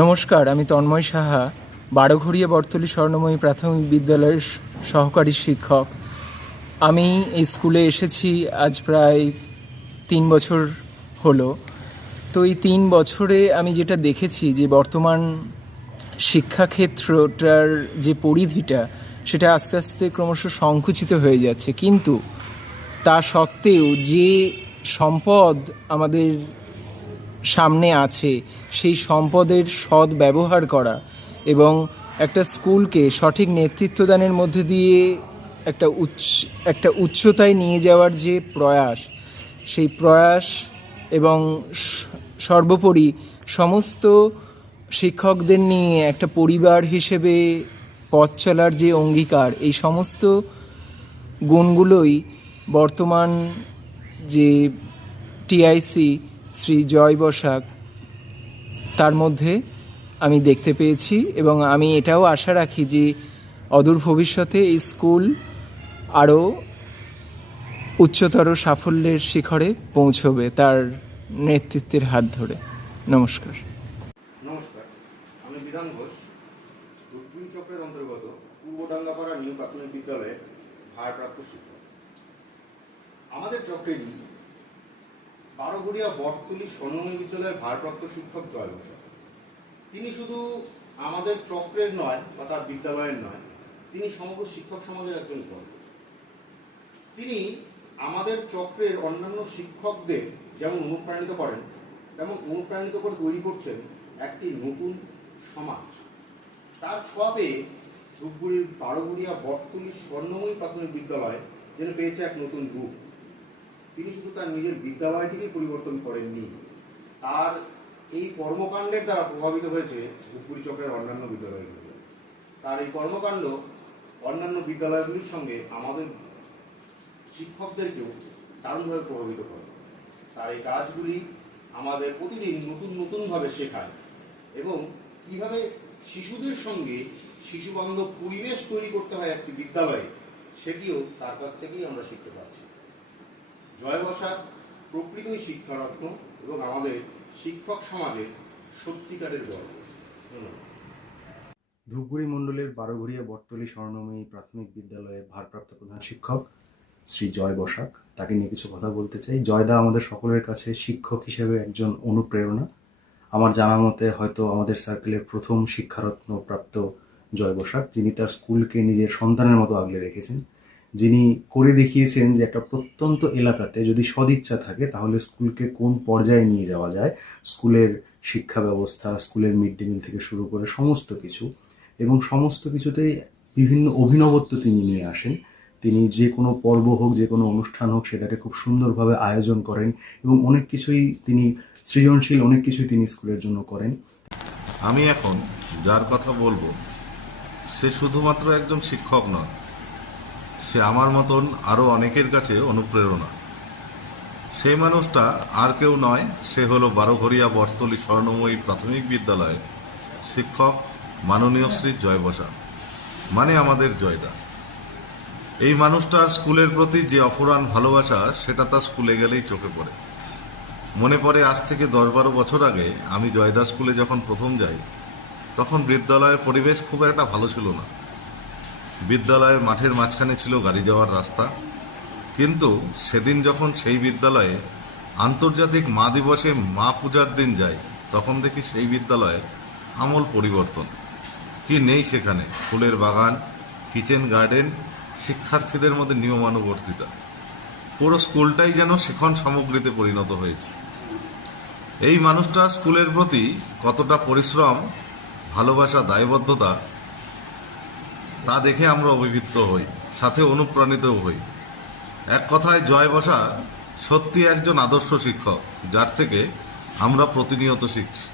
নমস্কার, আমি তন্ময় সাহা, বারোঘড়িয়া বর্তলী স্বর্ণময়ী প্রাথমিক বিদ্যালয়ের সহকারী শিক্ষক। আমি এই স্কুলে এসেছি আজ প্রায় 3 বছর হলো। তো এই 3 বছরে আমি যেটা দেখেছি যে বর্তমান শিক্ষাক্ষেত্রটার যে পরিধিটা সেটা আস্তে আস্তে ক্রমশ সংকুচিত হয়ে যাচ্ছে, কিন্তু তা সত্ত্বেও যে সম্পদ আমাদের সামনে আছে সেই সম্পদের সৎ ব্যবহার করা এবং একটা স্কুলকে সঠিক নেতৃত্বদানের মধ্যে দিয়ে একটা উচ্চতায় নিয়ে যাওয়ার যে প্রয়াস, সেই প্রয়াস এবং সর্বোপরি সমস্ত শিক্ষকদের নিয়ে একটা পরিবার হিসেবে পথ চলার যে অঙ্গীকার, এই সমস্ত গুণগুলোই বর্তমান যে টিআইসি শ্রী জয় বসাক তার মধ্যে আমি দেখতে পেয়েছি। এবং আমি এটাও আশা রাখি যে অদূর ভবিষ্যতে এই স্কুল আরও উচ্চতর সাফল্যের শিখরে পৌঁছবে তার নেতৃত্বের হাত ধরে। নমস্কার। নমস্কার, আমি বিধান ঘোষ, রুদ্রী চক্রের অন্তর্গত পূর্বডাঙ্গাপাড়া নিউ প্রাথমিক বিদ্যালয়ের ভারপ্রাপ্ত শিক্ষক। আমাদের চক্রেরই বারোঘড়িয়া বটতলী স্বর্ণময়ী বিদ্যালয়ের ভারপ্রাপ্ত শিক্ষক জয় বসাক। তিনি শুধু আমাদের চক্রের নয় বা তার বিদ্যালয়ের নয়, তিনি সমগ্র শিক্ষক সমাজের একজন কর্ম। তিনি আমাদের চক্রের অন্যান্য শিক্ষকদের যেমন অনুপ্রাণিত করেন, তেমন অনুপ্রাণিত করে তৈরি করছেন একটি নতুন সমাজ। তার ছোঁয়াবে ধূপগুড়ির বারোঘড়িয়া বটতলী স্বর্ণময়ী প্রাথমিক বিদ্যালয় যেন পেয়েছে এক নতুন রূপ। তিনি শুধু তার নিজের বিদ্যালয়টিকেই পরিবর্তন করেননি, তার এই কর্মকাণ্ডের দ্বারা প্রভাবিত হয়েছে ধূপগুড়ি চক্রের অন্যান্য বিদ্যালয়গুলি। তার এই কর্মকাণ্ড অন্যান্য বিদ্যালয়গুলির সঙ্গে আমাদের শিক্ষকদেরকেও দারুণভাবে প্রভাবিত করে। তার এই কাজগুলি আমাদের প্রতিদিন নতুন নতুনভাবে শেখায় এবং কিভাবে শিশুদের সঙ্গে শিশুবান্ধব পরিবেশ তৈরি করতে হয় একটি বিদ্যালয়ে, সেটিও তার কাছ থেকেই আমরা শিখতে পারছি। জয় বসাক প্রকৃতই শিক্ষারত্ন এবং আমাদের শিক্ষক সমাজের সত্যিকারের গর্ব। ধন্যবাদ। ধূপগুড়ি মণ্ডলের বারোঘড়িয়া বটতলী স্বর্ণময়ী প্রাথমিক বিদ্যালয়ের ভারপ্রাপ্ত প্রধান শিক্ষক শ্রী জয় বসাক, তাকে নিয়ে কিছু কথা বলতে চাই। জয়দা আমাদের সকলের কাছে শিক্ষক হিসেবে একজন অনুপ্রেরণা। আমার জানা মতে হয়তো আমাদের সার্কেলের প্রথম শিক্ষারত্ন প্রাপ্ত জয় বসাক, যিনি তার স্কুলকে নিজের সন্তানের মতো আগলে রেখেছেন, যিনি করে দেখিয়েছেন যে একটা প্রত্যন্ত এলাকাতে যদি সদিচ্ছা থাকে তাহলে স্কুলকে কোন পর্যায়ে নিয়ে যাওয়া যায়। স্কুলের শিক্ষা ব্যবস্থা, স্কুলের মিড ডে মিল থেকে শুরু করে সমস্ত কিছু, এবং সমস্ত কিছুতেই বিভিন্ন অভিনবত্ব তিনি নিয়ে আসেন। তিনি যে কোনো পর্ব হোক, যে কোনো অনুষ্ঠান হোক, সেটাকে খুব সুন্দরভাবে আয়োজন করেন এবং অনেক কিছুই তিনি সৃজনশীল অনেক কিছুই তিনি স্কুলের জন্য করেন। আমি এখন যার কথা বলবো সে শুধুমাত্র একজন শিক্ষক নয়, সে আমার মতন আরও অনেকের কাছে অনুপ্রেরণা। সেই মানুষটা আর কেউ নয়, সে হলো বারোঘড়িয়া বটতলী স্বর্ণময়ী প্রাথমিক বিদ্যালয়ের শিক্ষক মাননীয় শ্রী জয় বসাক, মানে আমাদের জয়দা। এই মানুষটার স্কুলের প্রতি যে অফুরান ভালোবাসা, সেটা তার স্কুলে গেলেই চোখে পড়ে। মনে পড়ে আজ থেকে 10-12 বছর আগে আমি জয়দা স্কুলে যখন প্রথম যাই, তখন বিদ্যালয়ের পরিবেশ খুব একটা ভালো ছিল না। বিদ্যালয়ের মাঠের মাঝখানে ছিল গাড়ি যাওয়ার রাস্তা, কিন্তু সেদিন যখন সেই বিদ্যালয়ে আন্তর্জাতিক মা দিবসে মা পূজার দিন যাই, তখন দেখি সেই বিদ্যালয়ে আমূল পরিবর্তন। কি নেই সেখানে? ফুলের বাগান, কিচেন গার্ডেন, শিক্ষার্থীদের মধ্যে নিয়মানুবর্তিতা, পুরো স্কুলটাই যেন শিক্ষণ সামগ্রীতে পরিণত হয়েছে। এই মানুষটা স্কুলের প্রতি কতটা পরিশ্রম, ভালোবাসা, দায়বদ্ধতা, তা দেখে আমরা অভিভূত হই, সাথে অনুপ্রাণিতও হই। এক কথায় জয় বসাক সত্যি একজন আদর্শ শিক্ষক, যার থেকে আমরা প্রতিনিয়ত শিখছি।